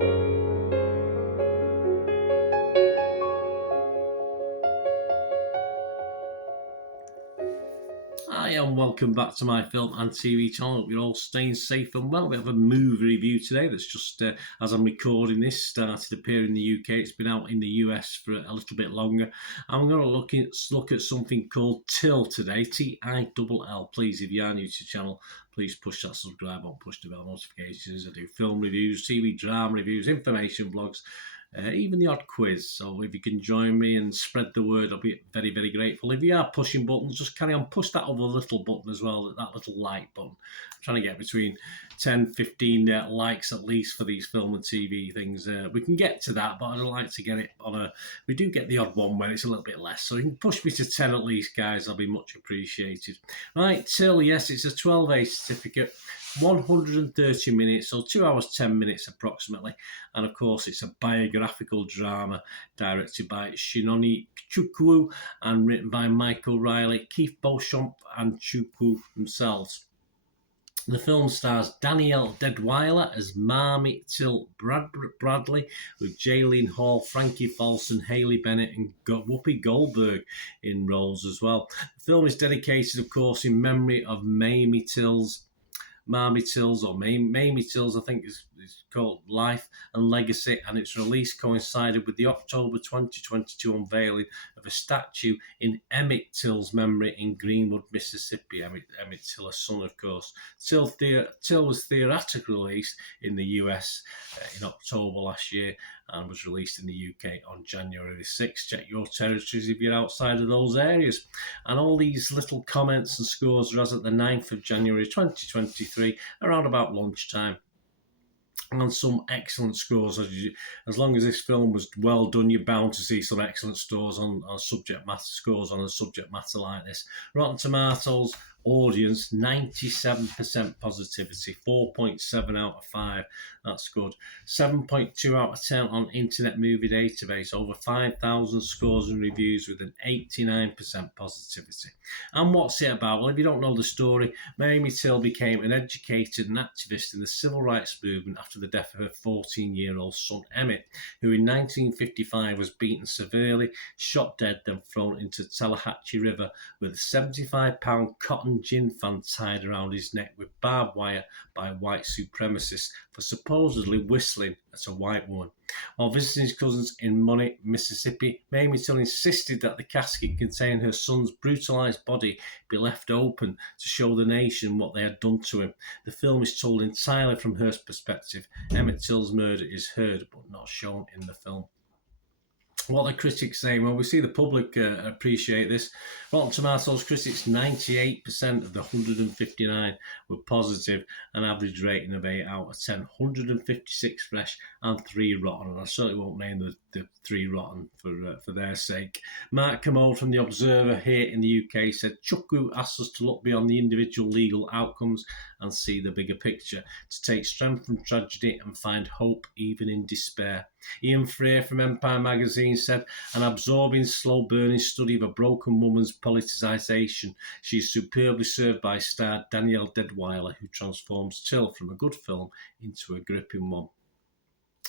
Hi and welcome back to my film and TV channel. Hope you're all staying safe and well. We have a movie review today that's just, as I'm recording this, started appearing in the UK. It's been out in the US for a little bit longer. I'm going to look at something called Till today, T-I-L-L. Please, if you are new to the channel, please push that subscribe button, push the bell notifications. I do film reviews, TV drama reviews, information vlogs, even the odd quiz. So if you can join me and spread the word, I'll be very, very grateful. If you are pushing buttons, just carry on, push that other little button as well, that little like button. I'm trying to get between 10, 15 likes at least for these film and TV things. We can get to that, but I'd like to get it on a... We do get the odd one where it's a little bit less. So you can push me to 10 at least, guys. I'll be much appreciated. Right, Till, yes, it's a 12A certificate. 130 minutes, so 2 hours 10 minutes approximately, and of course it's a biographical drama directed by Shinoni Chukwu and written by Michael Riley, Keith Beauchamp and Chukwu themselves. The film stars Danielle Deadwyler as Mamie Till Bradley, with Jaylene Hall, Frankie Falson, Haley Bennett and Whoopi Goldberg in roles as well. The film is dedicated, of course, in memory of Mamie Till's, or Mamie Till's, I think is called, life and legacy, and its release coincided with the October 2022 unveiling of a statue in Emmett Till's memory in Greenwood, Mississippi. Emmett Till, a son, of course. Till was theatrically released in the US in October last year and was released in the UK on January 6th. Check your territories if you're outside of those areas. And all these little comments and scores are as at the 9th of January 2023, around about lunchtime. And some excellent scores. As long as this film was well done, you're bound to see some excellent scores on subject matter like this. Rotten Tomatoes audience, 97% positivity, 4.7 out of 5. That's good. 7.2 out of 10 on Internet Movie Database. Over 5,000 scores and reviews with an 89% positivity. And what's it about? Well, if you don't know the story, Mamie Till became an educated and activist in the civil rights movement after the death of her 14-year-old son Emmett, who in 1955 was beaten severely, shot dead, then thrown into Tallahatchie River with a 75-pound cotton gin fan tied around his neck with barbed wire by white supremacists for supposedly whistling at a white woman. While visiting his cousins in Money, Mississippi, Mamie Till insisted that the casket containing her son's brutalised body be left open to show the nation what they had done to him. The film is told entirely from her perspective. Emmett Till's murder is heard but not shown in the film. What the critics say? Well, we see the public appreciate this. Rotten Tomatoes critics, 98% of the 159 were positive, an average rating of 8 out of 10. 156 fresh and 3 rotten, and I certainly won't name the 3 rotten for their sake. Mark Commode from The Observer here in the UK said, Chukwu asks us to look beyond the individual legal outcomes and see the bigger picture, to take strength from tragedy and find hope even in despair. Ian Freer from Empire magazine said, an absorbing, slow-burning study of a broken woman's politicisation. She is superbly served by star Danielle Deadwyler, who transforms Till from a good film into a gripping one.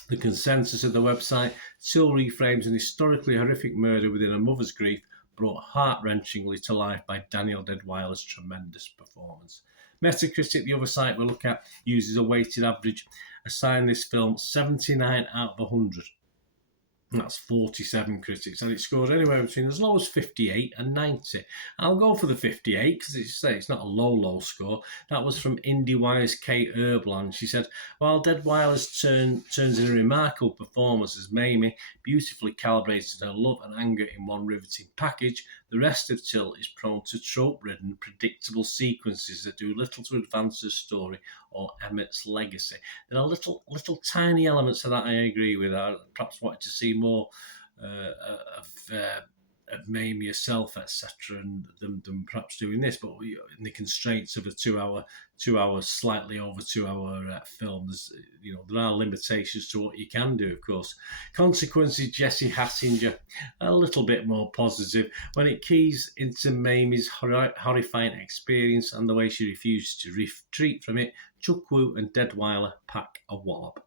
The consensus of the website, Till reframes an historically horrific murder within a mother's grief, brought heart-wrenchingly to life by Danielle Deadwyler's tremendous performance. Metacritic, the other site we look at, uses a weighted average, assigned this film 79 out of 100. That's 47 critics, and it scores anywhere between as low as 58 and 90. I'll go for the 58 because it's not a low score. That was from IndieWire's Kate Erbland. She said, while Deadwyler's turns in a remarkable performance as Mamie, beautifully calibrated her love and anger in one riveting package, the rest of Till is prone to trope-ridden, predictable sequences that do little to advance her story or Emmett's legacy. There are little tiny elements of that I agree with. I perhaps wanted to see more of Mamie herself, etc., than perhaps doing this. But in the constraints of a 2 hour, slightly over 2 hour film, there are limitations to what you can do, of course. Consequences, Jesse Hassinger, a little bit more positive when it keys into Mamie's horrifying experience and the way she refuses to retreat from it. Chukwu and Deadwyler pack a wallop.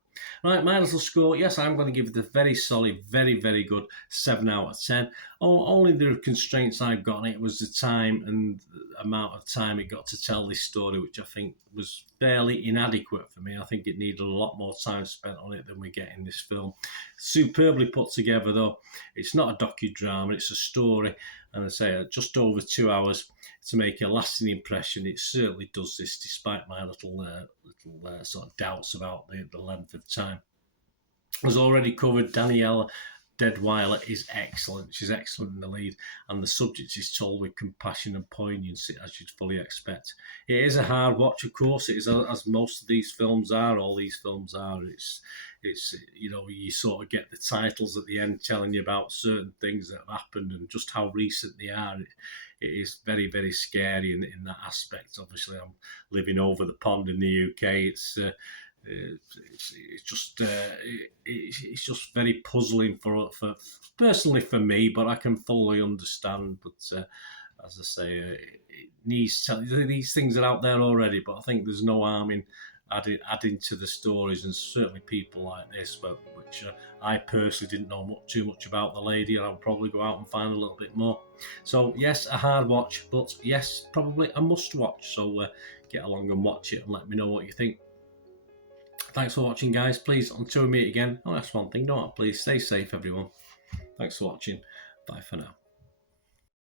Right, my little score, yes, I'm going to give it a very solid, very, very good 7 out of 10. Only the constraints I've got on it was the time and the amount of time it got to tell this story, which I think was fairly inadequate for me. I think it needed a lot more time spent on it than we get in this film. Superbly put together, though. It's not a docudrama, it's a story, and I say just over 2 hours to make a lasting impression. It certainly does this, despite my little sort of doubts about the length of time. As already covered, Danielle Deadwyler is excellent. She's excellent in the lead, and the subject is told with compassion and poignancy, as you'd fully expect. It is a hard watch, of course. It is, as most of these films are. All these films are. It's you sort of get the titles at the end telling you about certain things that have happened and just how recent they are. It is very, very scary in that aspect. Obviously, I'm living over the pond in the UK. It's just very puzzling for personally for me, but I can fully understand. But as I say, it needs these things are out there already. But I think there's no harm in adding to the stories, and certainly people like this, which I personally didn't know too much about the lady, and I'll probably go out and find a little bit more. So yes, a hard watch, but yes, probably a must watch. So get along and watch it and let me know what you think. Thanks for watching, guys. Please, until we meet again, that's one thing, don't I? Please stay safe, everyone. Thanks for watching. Bye for now.